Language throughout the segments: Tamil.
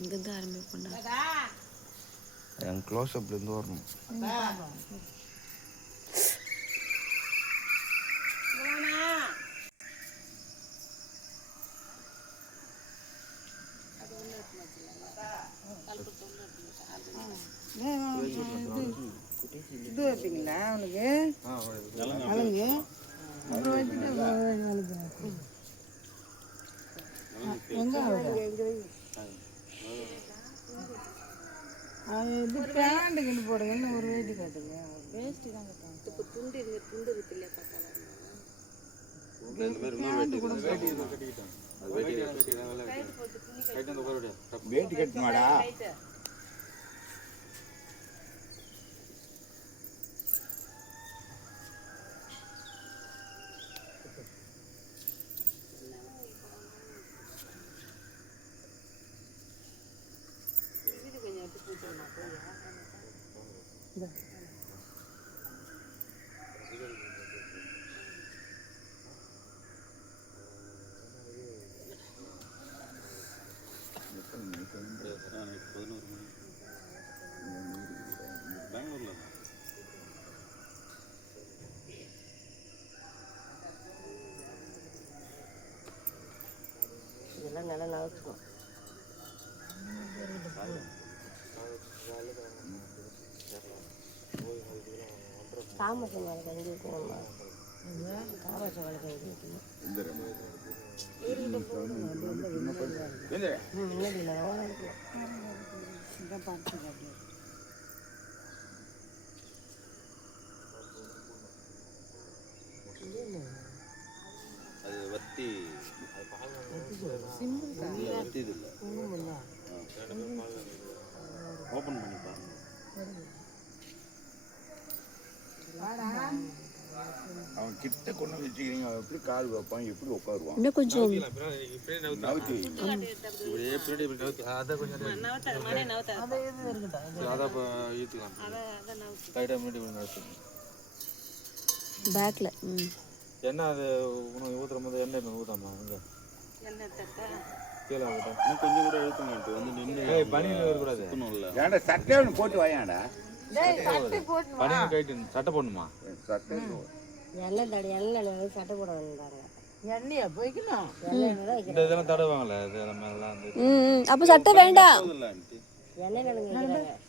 இங்கேருந்து ஆரம்பிப்போம்டா. என் க்ளோஸ்அப்லேருந்து வரணும். இது வைப்பீங்களா அவனுக்கு அழகு அப்புறம் வச்சுட்டு எங்கே அது இது பேண்ட்டுக்கிட்டு போடுங்கன்னு ஒரு வேட்டி காட்டுங்க. வேஷ்டி தான் கட்டுவாங்க. இப்போ துண்டு இருக்கு இல்லையா வேட்டி கட்டணுமாடா? இதெல்லாம் நல்லா நகர்த்துக்கும். தாமச மலை கஞ்சி வைக்கணுமா? தாமச மலை கஞ்சி வைக்கணும். அது வத்தி ஓப்பன் பண்ணி பாருங்க. அவன் கிட்ட கொண்டு வச்சுக்கிறீங்க. அவன் எப்படி கால் வைப்பான், எப்படி உட்காருவான்? இன்னும் கொஞ்சம் பேக்ல என்ன அது ஊத்துற போது எண்ணெய் ஊத்தாமா கீழே கொஞ்சம் கூட எழுத்துங்க வந்து நின்று பனியில் இருக்கக்கூடாது. ஏன்டா சட்டை ஒன்று போட்டு வாயாடா. பனியில் கைட்டு சட்டை போடணுமா? சட்டை எண்ணெய் தடை எண்ணெய் சட்டை போட பாருங்க. எண்ணெயா போய்க்கணும். இந்த இதெல்லாம் தடவாங்களே இது மேலாம் அப்போ சட்டை வேண்டாம். எண்ணெய்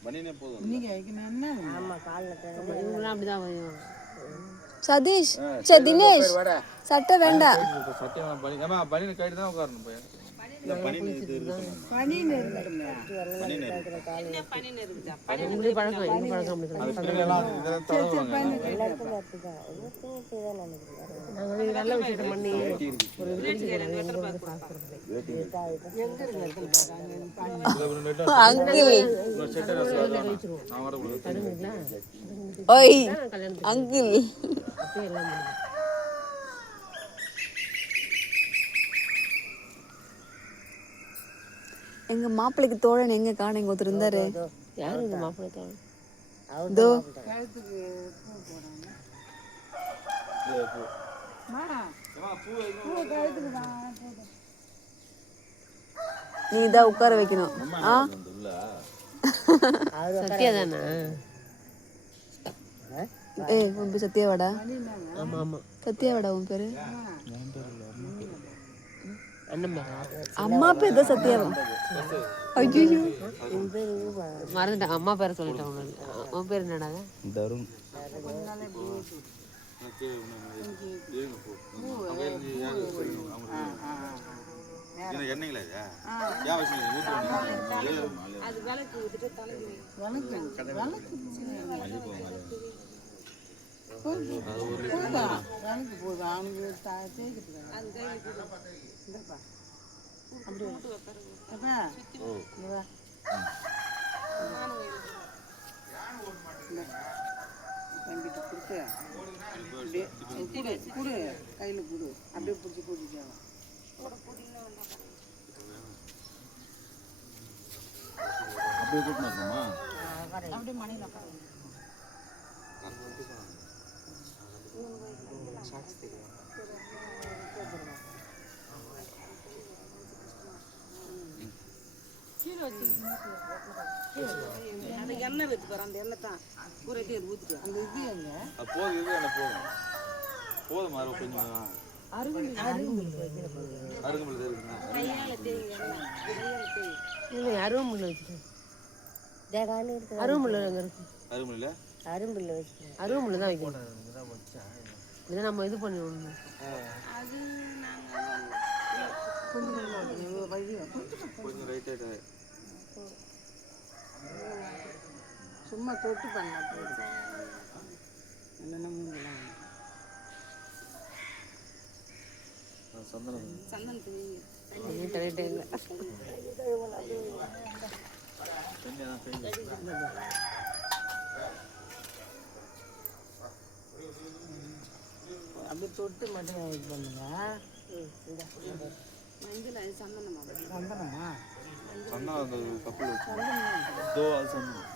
பனினே போதும். நீங்க வைக்கணும்னா ஆமா காலில் அப்படிதான் சதீஷ் சரி தினேஷ் சட்டை வேண்டாம். சட்டை பனியில் கைட்டு தான் உட்காரணும் பையன். அங்கிள் எங்க மாப்பிள்ளைக்கு தோழன் எங்க காண எங்க ஒருத்தர் இருந்தாரு. யாரு இந்த மாப்பிள்ளை தோழன்? அதோ கழுத்துக்கு பூ போடுறாங்க. நீ தான் உட்கார வைக்கணும். சத்யா தானே? ஏய் உன் பேர் சத்யாவாடா? ஆமா ஆமா சத்யாவாடா உன் பேரு? அம்மா பேர் தான் சத்யாவா? ஐயோ மறந்துட்டேன். அம்மா பேரை சொல்லிட்டேன். உன் பேர் என்னடா? தருண். குடு கையில் குடு அப்படியே பிடிச்சி கூட்டிட்டு அப்படியே கூட்டிட்டு வரணுமா? அப்படியே மணியில் கீழே அந்த எண்ணெய் வச்சு பாரு, அந்த எண்ணெய் தான் பூரத்தையும் அது ஊற்றிட்டு அந்த இது எங்க அது போதும், இது என்ன போதும் போதும் மாறு கொஞ்சம் அருகம்புல் இருக்குண்ணா. கையால் தேய்ங்க எண்ணெய் கையால் தேய். இல்லை அருவமுள்ள வச்சுட்டேன். அருவமுள்ள அங்கே இருக்கு. அருகம்புல்ல அரும்புள்ள வச்சுட்டேன். அருவமுள்ள தான் வைக்கணும். இதை நம்ம இது பண்ணி விடணும். அது நாங்கள் கொஞ்சம் வழி கொஞ்சம் ரைட்டாக சும்மா தொட்டு பண்ண போச்சு என்னென்ன மூங்கலாம் சந்தனம் சந்தனத்துக்கு ஒன்றும் கரெக்டாக இல்லை. தண்ணி தான் கை அப்படியே தொட்டு மட்டும் இது பண்ணுங்க. மஞ்சள் அது சந்தனமா சந்தனமா சந்தனம் அந்த கப்பில் வச்சு இதோ அது சந்தனம்.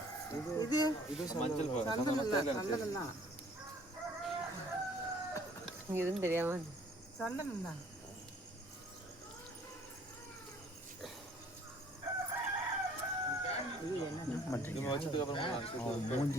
இது மஞ்சள் பாரு, சந்தனம் சந்தனம் இல்லை, தேங்காய் சந்தனம் தான் எதுவும் தெரியாமல் சந்தனம் தான். நம்ம வச்சதுக்கு அப்புறமா